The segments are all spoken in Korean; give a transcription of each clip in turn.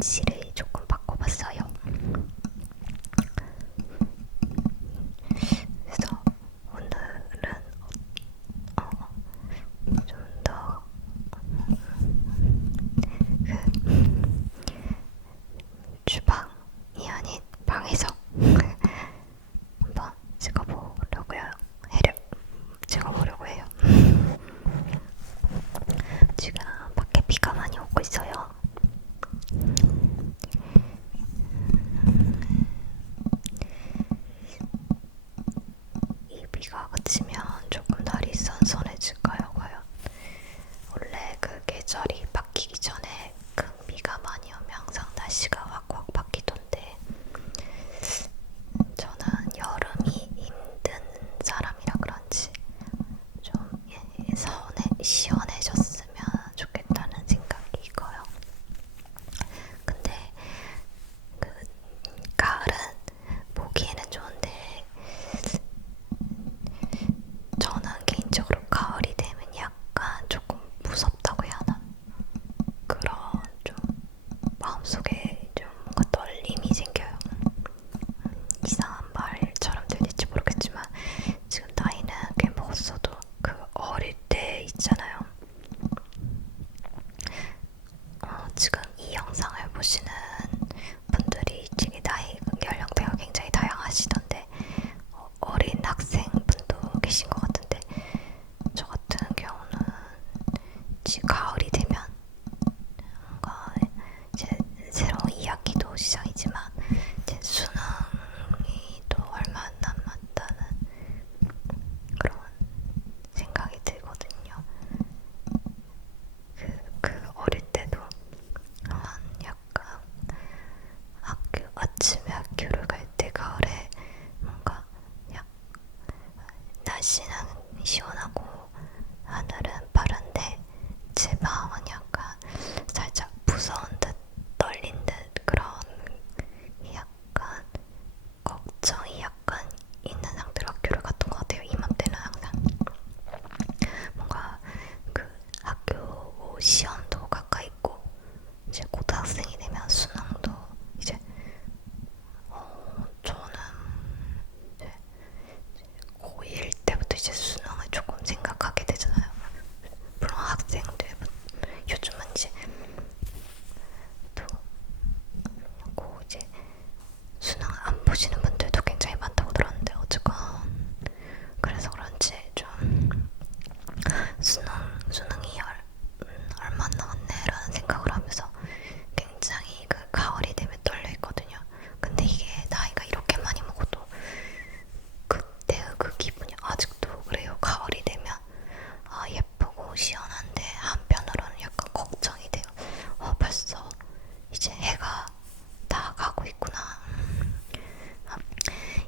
실을 조금 바꿔봤어요. 그래서 오늘은 좀더 주방이 아닌 방에서 한번 찍어보려고 해요. 지금 밖에 비가 많이 오고 있어요. 이 비가 그치면 조금 날이 선선해질까요, 과연? 원래 그 계절이 바뀌기 전에 큰 비가 많이 오면 항상 날씨가 확확 바뀌던데, 저는 여름이 힘든 사람이라 그런지 좀 시원해졌으면 좋겠다는 생각이 커요. 근데 그 가을은 보기에는 좋은데 저는 개인적으로 가을이 되면 약간 조금 무섭다고 해야 하나? 그런 좀 마음속에 좀 뭔가 떨림이 생겨요. 이상한 말처럼 들릴지 모르겠지만 지금 나이는 꽤 먹었어도 그 어릴 때 있잖아요. 지금 이 영상을 보시는 분들이 지금 나이 연령대가 굉장히 다양하시던데 어린 학생분도 계신 것 같은데, 저 같은 경우는 지금 가을이 되면 뭔가 이제 새로운 2학기도 시작이지만 이제 수능이 또 얼마 안 남았다는 그런 생각이 들거든요. 그 어릴 때도 약간 아침에 학교를 갈 때 가을에 뭔가 날씨는 시원하고 하늘은 파란데 제 마음은 약간 살짝 무서운 듯 떨린 듯 그런 약간 걱정이 약간 있는 상태로 학교를 갔던 것 같아요. 이맘때는 항상 뭔가 그 학교 시험도 가까이 있고 이제 고등학생이 되면 수능도 이제 저는 이제 고1 때부터 이제 수능을 조금 생각하게 되잖아요. 물론 학생들 요즘은 이제 또 이제 수능 안 보시는 분들도 굉장히 많다고 들었는데 어쨌건 그래서 그런지 좀 수능이 얼마 안 남았네라는 생각을 하면서 굉장히 그 가을이 되면 떨려있거든요. 근데 이게 나이가 이렇게 많이 먹어도 그때의 그 기분이 아직도 그래요. 가을이 되면 예쁘고 시원한데 한편으로는 약간 걱정이 돼요. 벌써 이제 해가 다 가고 있구나.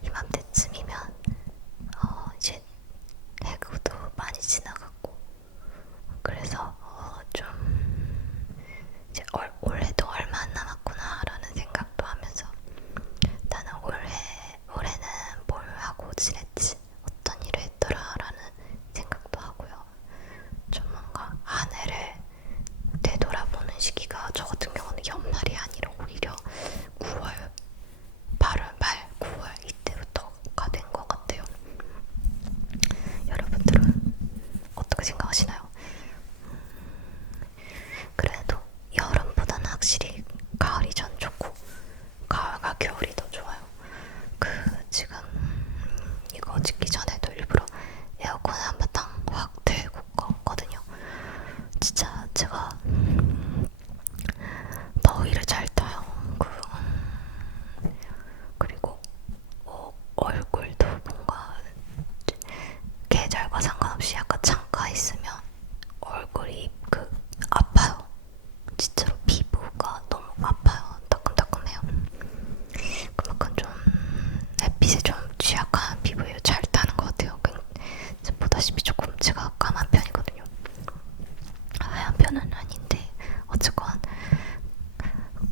이맘때쯤이면 이제 해구도 많이 지나갔고 그래서 좀 이제 올해도 얼마 안 남았구나라는 생각도 하면서 나는 올해는 뭘 하고 지냈지, 어떤 일을 했더라라는 생각도 하고요. 좀 뭔가 한 해를 되돌아보는 시기가 저 같은 경우는 연말이 아니라 오히려 9월, 8월 말 9월 이때부터가 된 것 같아요. 여러분들은 어떻게 생각하시나요? 그래도 여름보다는 확실히 가을이 전 좋고 가을과 겨울이 더 좋아요. 지금 이거 찍기 전에도 일부러 에어컨을 한바탕 확 틀고 껐거든요. 진짜 제가 더위를 잘 타요. 그리고 얼굴도 뭔가 계절과 상관없이 약간 창가에 있으면 얼굴이 아파요. 진짜로 피부가 너무 아파요. 따끔따끔해요. 그만큼 좀 햇빛에 좀 취약한 피부예요. 잘 타는 것 같아요. 보다시피 조금 제가 까만 편이거든요. 하얀 편은 아닌데 어쨌건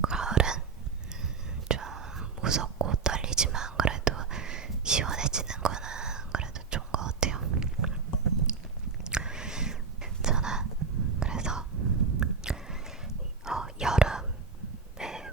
가을은 좀 무섭고 떨리지만 그래도 시원해지는 거는 그래도 좋은 것 같아요. 저는 그래서 여름에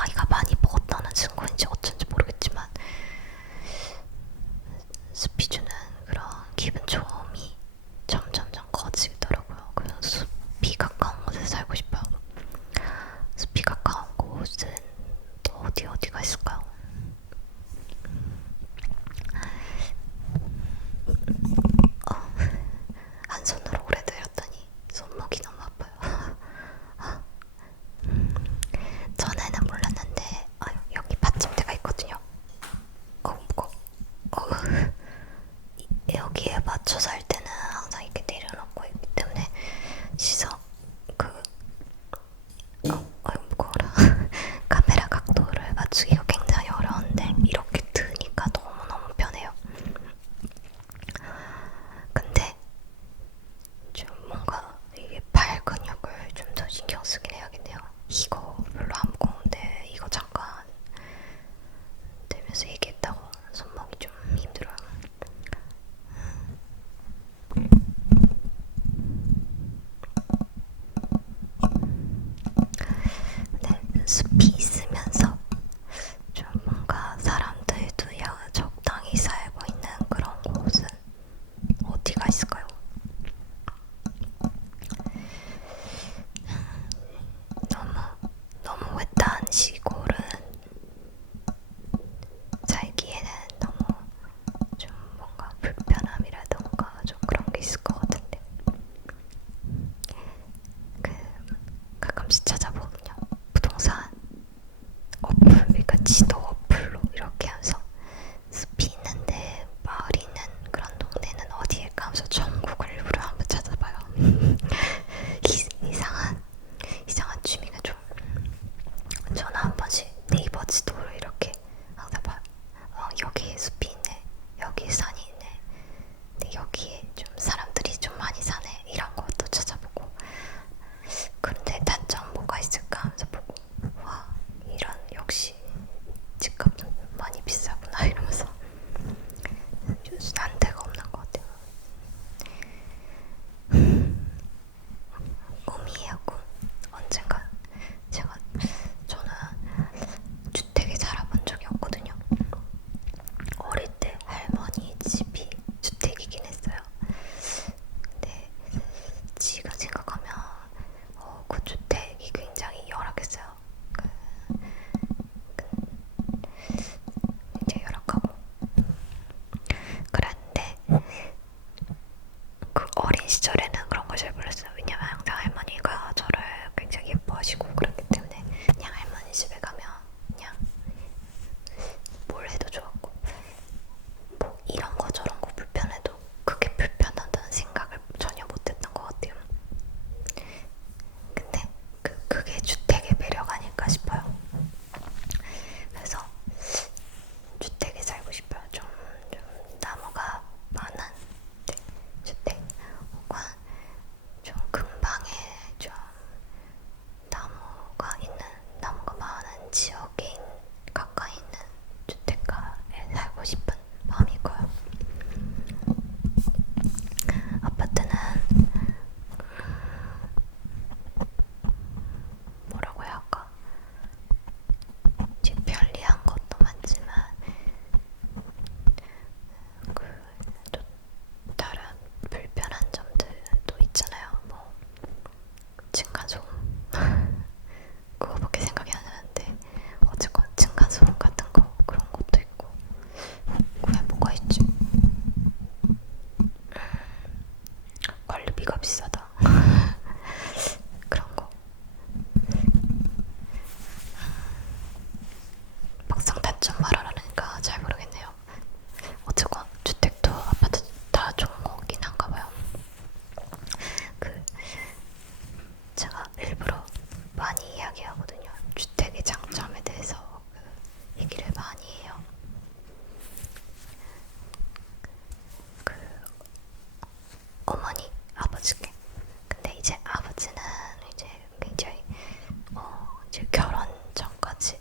나이가 많이 먹었다는 증거인지 어쩐지 모르겠지만 숲이 주는 그런 기분 좋음이 점점점 커지더라고요. 그래서 숲이 가까운 곳에 살고 싶어요. 숲이 가까운 곳은 또 어디가 있을까요? 한 손으로 오래 들었더니 손목이 너무 아파요. 전에는 몰랐는데 여기 받침대가 있거든요. 무거워. 여기에 맞춰서 할 때는 항상 이렇게 내려놓고 있기 때문에 시선 무거워라. 카메라 각도를 맞추기가 굉장히 어려운데 이렇게 드니까 너무너무 편해요. 근데 좀 뭔가 이게 발 근육을 좀 더 신경 쓰긴 해야겠네요. 이거 별로 안 무거운데 이거 잠깐 들면서 얘기했다고 손목이 좀 힘들어요. 네, 숲이 있으면서 좀 뭔가 사람들도 적당히 살고 있는 그런 곳은 어디가 있을까요? 너무 외딴 시골은 살기에는 너무 좀 뭔가 불편함이라던가 좀 그런 게 있을 것 같은데 가끔씩 찾아보거든요. 부동산 어플, 그러니까 지도 어플로 이렇게 하면서 숲이 있는데 마을이 있는 그런 동네는 어디일까 하면서 전국을 일부러 한번 찾아봐요. 이상한 취미가 좀 저는 한 번씩 네이버 지도를 이렇게 항상 봐요. 여기에 숲이 있네, 여기에 산이 있네, 근데 여기에 좀 사람들이 좀 많이 사네 이런 것도 찾아보고 그런데 단점 뭐가 있을까 하면서 보고 와 이런 역시 집값은 많이 비싸구나 이러면서 난 데가 없는 것 같아요. 꿈이에요 꿈. 언젠가 저는 주택에 살아본 적이 없거든요. 어릴 때 할머니 집이 주택이긴 했어요. 근데 지금 생각하면 그 주택이 굉장히 열악했어요. 굉장히 열악하고 그랬는데 그 어린 시절에는 그런 걸 잘 몰랐어요. 왜냐면 항상 할머니가 저를 굉장히 예뻐하시고 그랬기 때문에 그냥 할머니 집에 가면 그냥 뭘 해도 좋았고 뭐 이런 거 저런 거 불편해도 그게 불편하다는 생각을 전혀 못했던 것 같아요. 근데 그게 주택의 매력 아닐까 싶어요. 그래서 주택에 살고 싶어요. 좀 나무가 많은 주택 혹은 좀 근방에 좀 나무가 많은 지역에 가까이 있는 주택가에 살고 싶은 마음이 커요. 아파트는 뭐라고 해야 할까? 이제 편리한 것도 많지만 또 다른 불편한 점들도 있잖아요. 뭐 층간소음 그거밖에 생각이 안 나는데 어쨌건 층간소음 같은 거 그런 것도 있고 그게 뭐가 있지? 관리비가 비싸다 그런 거 막상 단점 말하려니까 잘 모르겠네요. 어쨌건 주택도 아파트 다 좋은 거긴 한가 봐요. 제가 일부러 많이 이야기하거든요. 주택의 장점에 대해서 얘기를 많이 해요. 어머니, 아버지께. 근데 이제 아버지는 이제 굉장히 이제 결혼 전까지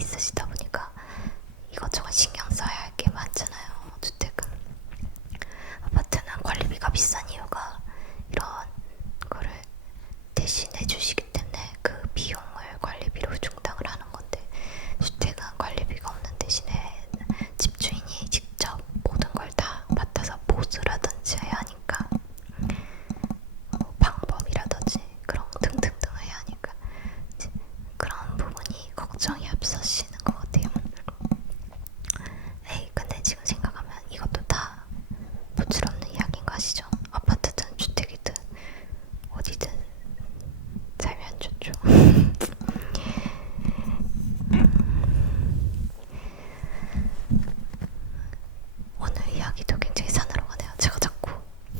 있으시다 보니까 이것저것 신경 써야 할 게 많잖아요. 주택은. 아파트는 관리비가 비싼 이유가 이런 거를 대신해 주시기 때문에 그 비용을 관리비로 충당을 하는 건데, 주택은 관리비가 없는 대신에 집주인이 직접 모든 걸 다 맡아서 보수라든지 해야 하니까, 뭐 방법이라든지 그런 등등등을 해야 하니까 그런 부분이 걱정이 앞서시는 것 같아요. 에이, 근데 지금 생각하면 이것도 다 부질없는 이야기인 거 아시죠? 아파트든 주택이든 어디든 살면 좋죠. 오늘 이야기도 굉장히 산으로 가네요. 제가 자꾸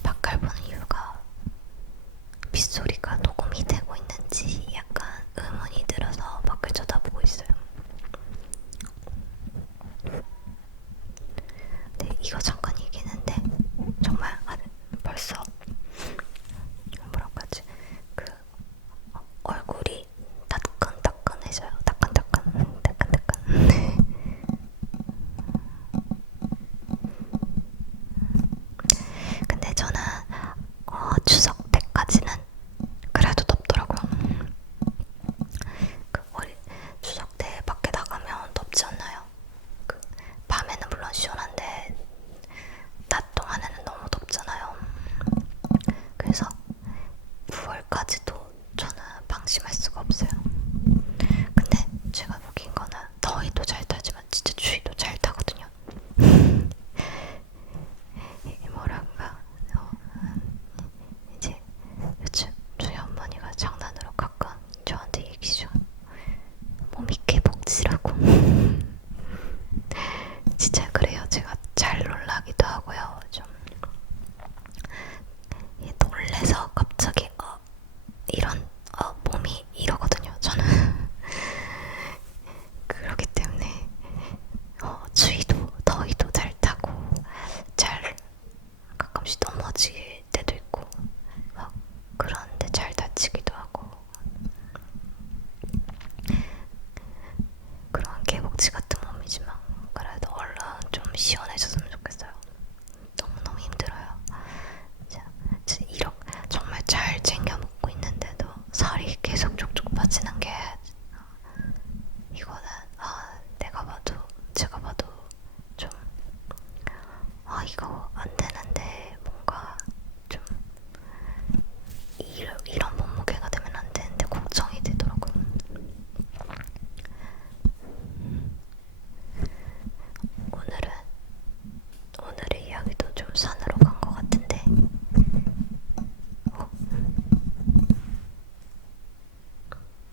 밖을 보는 이유가 빗소리가 녹음이 되고 있는지 약간 의문이 들어서 밖을 쳐다보고 있어요. 네, 이거 잠깐 얘기했는데 정말 벌써 뭐라고 하지? 그 얼굴이 따끈따끈해져요. 따끈따끈, 따끈따끈. 네. 근데 저는 추석 때까지는 그래도 덥더라고요. 추석 때 밖에 나가면 덥지 않나요? 그 밤에는 물론 시원한데 낮 동안에는 너무 덥잖아요. 그래서 9월까지도 저는 방심할 수가 없어요. 근데 제가 웃긴 거는 더위도 잘 타지만 진짜 추위도 잘 타거든요. 뭐랄까, 이제 요즘 저희 어머니가 장난으로 가끔 저한테 얘기죠. 몸이 개복치라고. 진짜 그래요. 제가 잘 놀라기도 하고요. 좀 놀래서 갑자기 이런 몸이 이러거든요. 저는 그렇기 때문에 추위도 더위도 잘 타고 잘 가끔씩 넘어질 때도 있고 막 그런데 잘 다치기도 하고, 그런 개복치 같은 몸이지만 그래도 얼른 좀 시원해졌으면 좋겠어요. 너무너무 힘들어요. 정말 잘 챙겨 먹고 있는데도 살이 계속 쪽쪽 빠지는 게, 이거는 제가 봐도 좀 이거 안 되는데, 뭔가 좀 이런 몸무게가 되면 안 되는데 걱정이 되더라고요. 오늘의 이야기도 좀 산으로 간 것 같은데,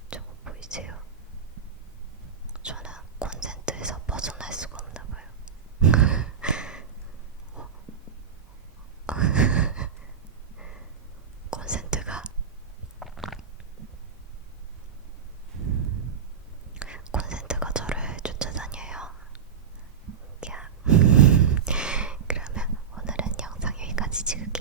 저거 보이세요? 저는 콘센트에서 벗어날 수가 없나 봐요. 콘센트가 저를 쫓아다녀요. 그러면 오늘은 영상 여기까지 찍을게요.